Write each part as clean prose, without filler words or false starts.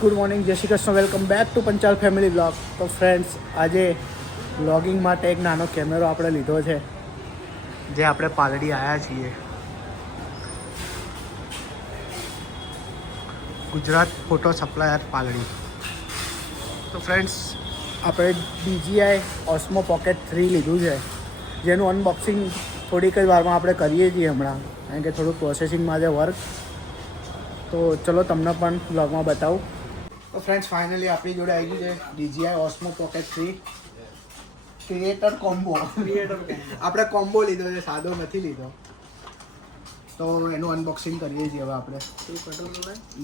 Good morning, જય Shri Krishna. Welcome back to Panchal family blog. તો friends, આજે વ્લોગિંગ માટે એક નાનો કેમેરો આપણે લીધો છે, જે આપણે પાલડી આવ્યા છીએ. Gujarat photo supplier Paldi. તો ફ્રેન્ડ્સ, આપણે DJI Osmo Pocket 3 લીધું છે, જેનું અનબોક્સિંગ થોડીક જ વારમાં આપણે કરીએ છીએ હમણાં, કારણ કે થોડુંક પ્રોસેસિંગમાં છે વર્ક. તો ચલો તમને પણ બ્લોગમાં બતાવું. તો ફ્રેન્ડ્સ, ફાઇનલી આપણી જોડે આવી ગયું છે DJI Osmo Pocket 3 creator combo. આપણે કોમ્બો લીધો છે, સાદો નથી લીધો. તો એનું અનબોક્સિંગ કરીએ છીએ હવે આપણે.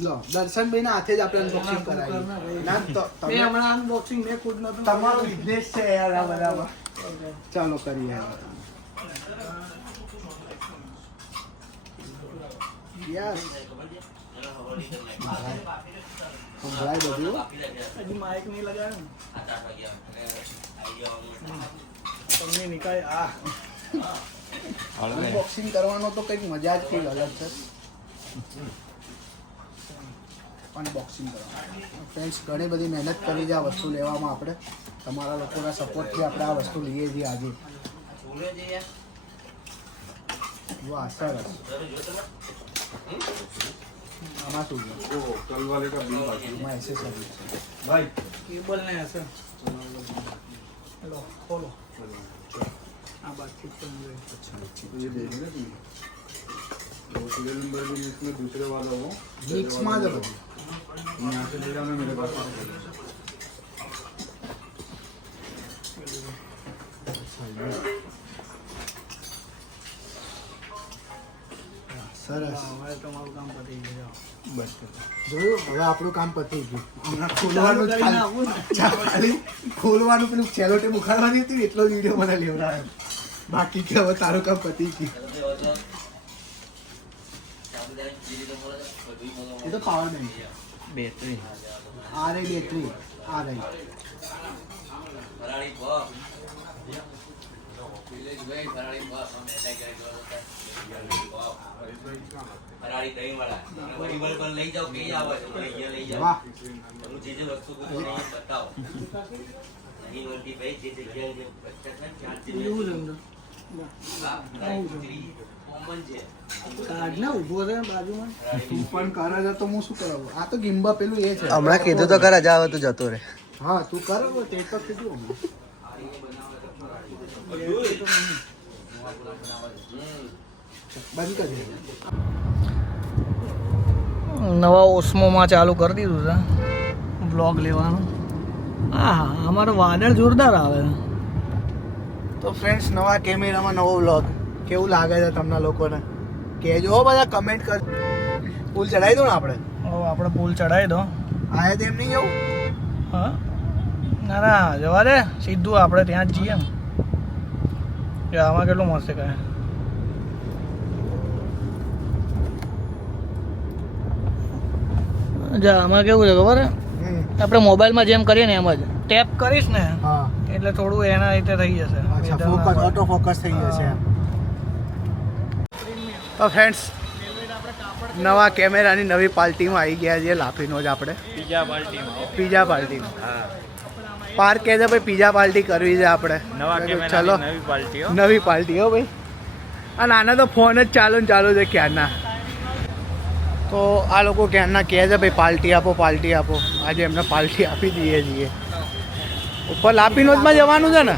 લો, દર્શનભાઈના હાથે જ આપણે અનબોક્સિંગ કરાવીએ. ના તો તમે હમણાં અનબોક્સિંગ મેં ખુદ નતો. તમારો બિઝનેસ છે યાર આ બરાબર. ચાલો કરીએ. યસ, સંભળાય બધું. હજી માઇક નહીં લગાવ્યું તમને નીકળે. અનબોક્સિંગ કરવાનો તો કંઈક મજા જ કંઈક અલગ છે. અનબોક્સિંગ કરવાનું ફ્રેન્ડ્સ, ઘણી બધી મહેનત કરી છે આ વસ્તુ લેવામાં. આપણે તમારા લોકોના સપોર્ટથી આપણે આ વસ્તુ લઈએ છીએ આજે. વાહ, સરસ. આમાં શું છે? कल वाले का बिल बाकी है. ऐसे सर्विस भाई केबल ने ऐसे लो खोलो. हाँ बात ठीक है. अच्छा ये देखना तुम वो सीरियल नंबर भी इसमें दूसरे वाला हो मिक्स में दो. यहाँ से लेना मैं मेरे पास સરસ. હવે તમારું કામ પતી ગયું. બસ જોયું, હવે આપણું કામ પતી ગયું. હમણાં ખોલવાનું ખાલી ખોલવાનું પેલું છેલ્લો ટેપ ઉખાડવાની હતી ને, એટલો વિડીયો મને લેવડાવ્યો. બાકી કે હવે તારું કામ પતી ગયું. એ તો પાવર બેંક, બેટરી આ રહી, બેટરી આ રહી. તો હું શું કરાવું? આ તો ગિમ્બા પેલું એ છે. હમણાં કીધું તો ખરા, જાવ તું જતો રે. હા, તું કર તે તો કીધું. બંધ કરી. નવા ઓસ્મોમાં ચાલુ કરી દીધું છે બ્લોગ લેવાનું. હા, અમારો વાદળ જોરદાર આવે. તો ફ્રેન્ડ્સ, નવા કેમેરામાં નવો વ્લોગ કેવું લાગે છે તમને લોકોને કહેજો બધા, કમેન્ટ કર. પુલ ચડાવી દો ને આપણે. આપણે પુલ ચડાવી દો. આયા તેમ નહીં જવું? હા, ના ના, જવા દે. સીધું આપણે ત્યાં જ જઈએ ને. કે આમાં કેટલું મસ્ત કહે. જા, આમાં કેવું છે ખબર? આપણે મોબાઈલમાં જેમ કરીએ ને એમ જ ટેપ કરીશ ને, હા, એટલે થોડું એના રીતે થઈ જશે. અચ્છા, ફોકસ, ઓટો ફોકસ થઈ જશે. તો ફ્રેન્ડ્સ, નવા કેમેરાની નવી પાર્ટીમાં આવી ગયા છે લાફીનો જ આપણે. પીઝા પાર્ટીમાં પાર્ક કહે છે ભાઈ, પીઝા પાર્ટી કરવી છે આપણે. ચલો, નવી પાર્ટી હો ભાઈ. અને આના તો ફોન જ ચાલુ ને ચાલુ છે ક્યારના. તો આ લોકો ક્યારના કહે છે ભાઈ પાર્ટી આપો, પાર્ટી આપો. આજે એમને પાર્ટી આપી દઈએ છીએ. ઉપર લાપીનોજમાં જવાનું છે ને?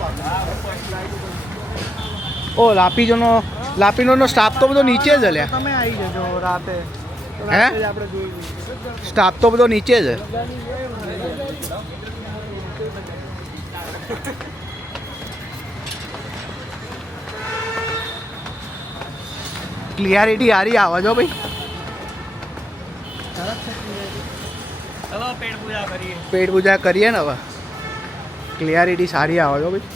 ઓ, લાપીનોનો સ્ટાફ તો બધો નીચે જ લ્યા. તમે આવી જજો રાતે. હે, આપણે જોઈ સ્ટાફ તો બધો નીચે જ. ક્લિયરિટી સારી આવે છો ભાઈ. ચલો પેટ પૂજા કરીએ. પેટ પૂજા કરીએ ને હવે. ક્લિયરિટી સારી આવે છો ભાઈ.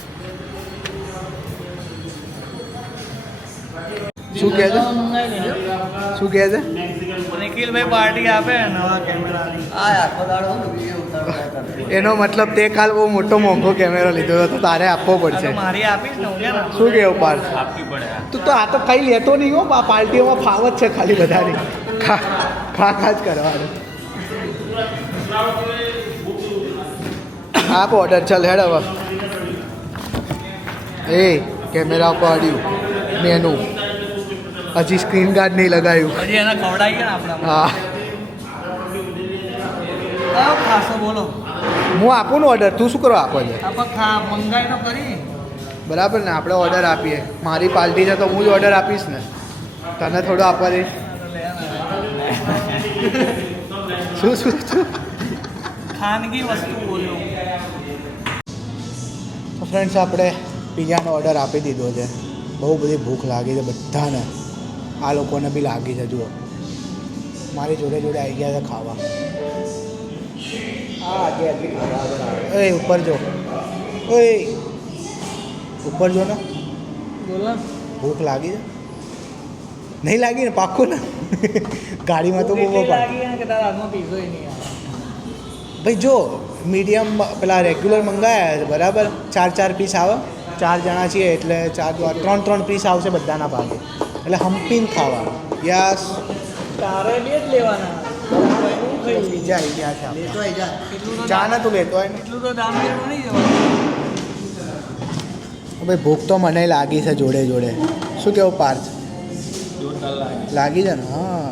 શું કહે છે? શું કહે છે? નિખિલભાઈ પાર્ટી આપે નવા કેમેરાની. એનો મતલબ તે કાલ બહુ મોટો મોંઘો કેમેરો લીધો હતો, તો તારે આપવો પડશે. મારી આપીશ ને હું. શું કેવું પાર્થ? તું તો આ તો કઈ લેતો નહીં હો. પાર્ટીઓમાં ફાવ જ છે ખાલી બધાની. ખા જ કરવાનું. આપ ઓર્ડર ચાલ હેડ હવે એ કેમેરા પર અડ્યું મેનુ હજી સ્ક્રીન ગાર્ડ નહીં લગાવ્યું હજી એને ખવડાવી ગયા ને આપણા હા કયો ખાસો બોલો હું આપું ને ઓર્ડર તું શું કરવા આપો છે આપણે મંગાઈ તો કરી બરાબર ને આપણે ઓર્ડર આપીએ મારી પાર્ટી છે તો હું જ ઓર્ડર આપીશ ને તને થોડો આપવા દઈશ શું શું શું ખાનગી વસ્તુ બોલ્યો તો ફ્રેન્ડ્સ આપણે પિઝાનો ઓર્ડર આપી દીધો છે બહુ બધી ભૂખ લાગી છે બધાને આ લોકોને બી લાગી છે જુઓ મારી જોડે જોડે આવી ગયા છે ખાવા ઓય ઉપર જો ઓય ઉપર જો ને બોલો ભૂખ લાગી છે નહીં લાગી ને પાક્કું ને ગાડીમાં તો બહુ એટલી પાક લાગી કે તારા હાથમાં પીઝો નહીં આવે ભાઈ જો મીડિયમ પેલા રેગ્યુલર મંગાયા છે બરાબર 4 પીસ આવે 4 જણા છીએ એટલે 3 પીસ આવશે બધાના ભાગે એટલે હમ્પીને ખાવાનું યસ તારે બે જ લેવાના બીજા આવી ગયા છે આપણે. એટલું તો ચા ના તું લેતો હોય ને એટલું તો દામ બી મળી જવાનું ભાઈ ભૂખ તો મને લાગી છે જોડે જોડે શું કેવું પાર્થ લાગી છે ને હા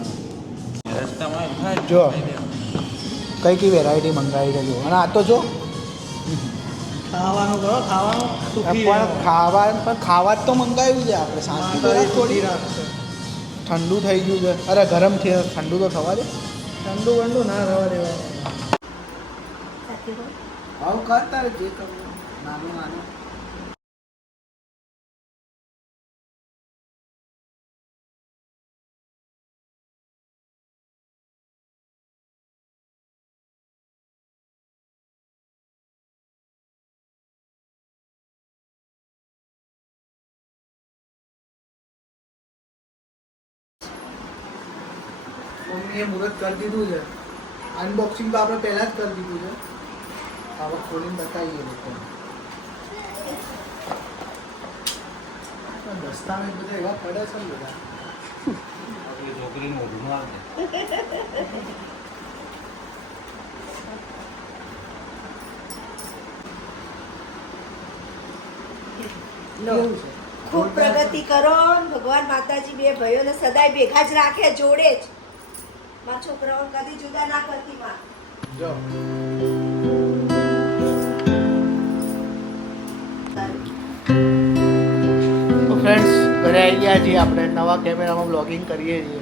જો કઈ કઈ વેરાયટી મંગાવી છે જો અને આ તો જો ખાવાનું કરો ખાવાનું સુખી પણ ખાવા જ તો મંગાવ્યું છે આપણે શાંતિ તો રાખ. થોડી રાખશે ઠંડુ થઈ ગયું છે અરે ગરમ છે ઠંડુ તો થવા દે ઠંડુ બંડુ ના રહેવા દેવાય આવું કર તારે જે કરવું નાનું નાનું મમ્મીએ મુહૂર્ત કરી દીધું છે અનબોક્સિંગ તો આપણે પહેલાં જ કરી દીધું છે હવે ખોલીને બતાવીએ લોકોને દસ્તાવેજ બધા એવા પડે છે ને બધા કેવું છે? ખૂબ પ્રગતિ કરો ભગવાન માતાજી બે ભાઈઓને સદાય ભેગા જ રાખે જોડે જ મારા છોકરાઓને કદી જુદા ના કરતી માં જો તો ફ્રેન્ડ્સ ઘરે આવી ગયા છીએ આપણે નવા કેમેરામાં બ્લોગિંગ કરીએ છીએ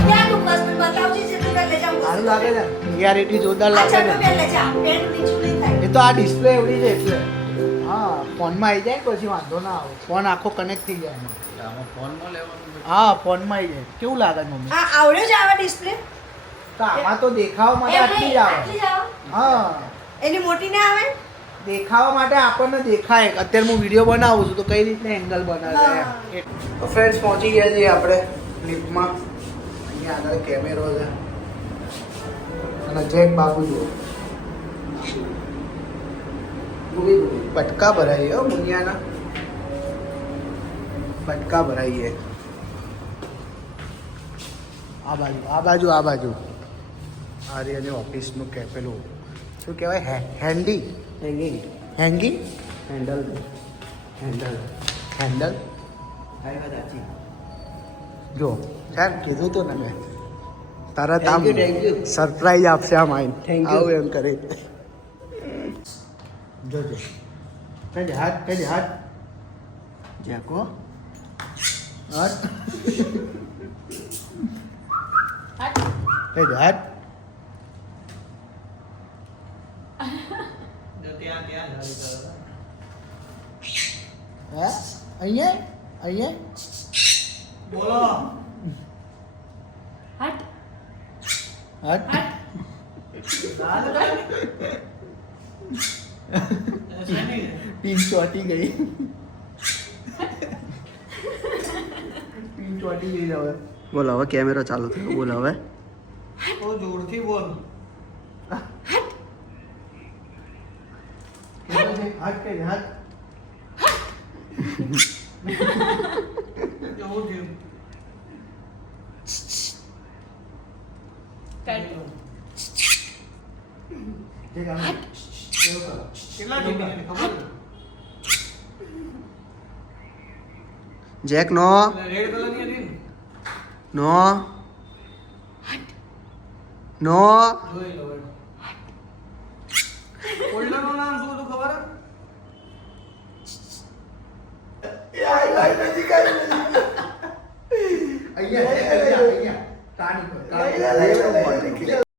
ક્યાં તું કસ્ટમર બતાવજે છે તું લઈ જાવ સારું લાગે ને ક્લિયરિટી જોરદાર લાગે અચ્છા ને તો લઈ જા પેન નીચું નહીં થાય એ તો આ ડિસ્પ્લે એવડી છે એટલે હા ફોનમાં આવી જાય ને પછી વાંધો ના આવે ફોન આખો કનેક્ટ થઈ જાય એમાં હા ફોનમાં આવી જાય કેવું લાગે છે મમ્મી હા આવડ્યો જ આવે ડિસ્પ્લે તો આમાં તો દેખાવા માટે આટલી જ આવે હા એની મોટી ના આવે દેખાવા માટે આપણને દેખાય અત્યારે હું વિડીયો બનાવું છું તો કઈ રીતના એંગલ બનાવે હા. એમ તો ફ્રેન્ડ્સ પહોંચી ગયા છીએ આપણે લિફ્ટમાં અહીંયા આગળ કેમેરો છે અને જેક બાપુ જુઓ બટકા ભરાઈએ હો મુનિયાના બટકા ભરાઈએ આ બાજુ આ રહ્યું ઓફિસનું પેલું શું કહેવાય હેન્ડી હેંગિંગ હેન્ડલ જો સાહેબ કીધું તો ને મેં તરત આમ સરપ્રાઈઝ આપશે આ માઇન્ડ આવું એમ કરી જોજે કઈ હાથ જેકો હાથ કઈ હાથ ત્યાં હે અહીંયા બોલો હાથ પિન ચોટી ગઈ હવે બોલો હવે કેમેરો ચાલુ થયો બોલો હવે તો જોરથી બોલ હાથ કઈ હાથ એવું થયું જે ગામ એવું કરો. કેટલા જીતી એને ખબર જેક નો રેડ કલરની હતી ને નો નો જોઈ લો હોલ્ડરનું નામ શું હતું ખબર અહીંયા તાણી પર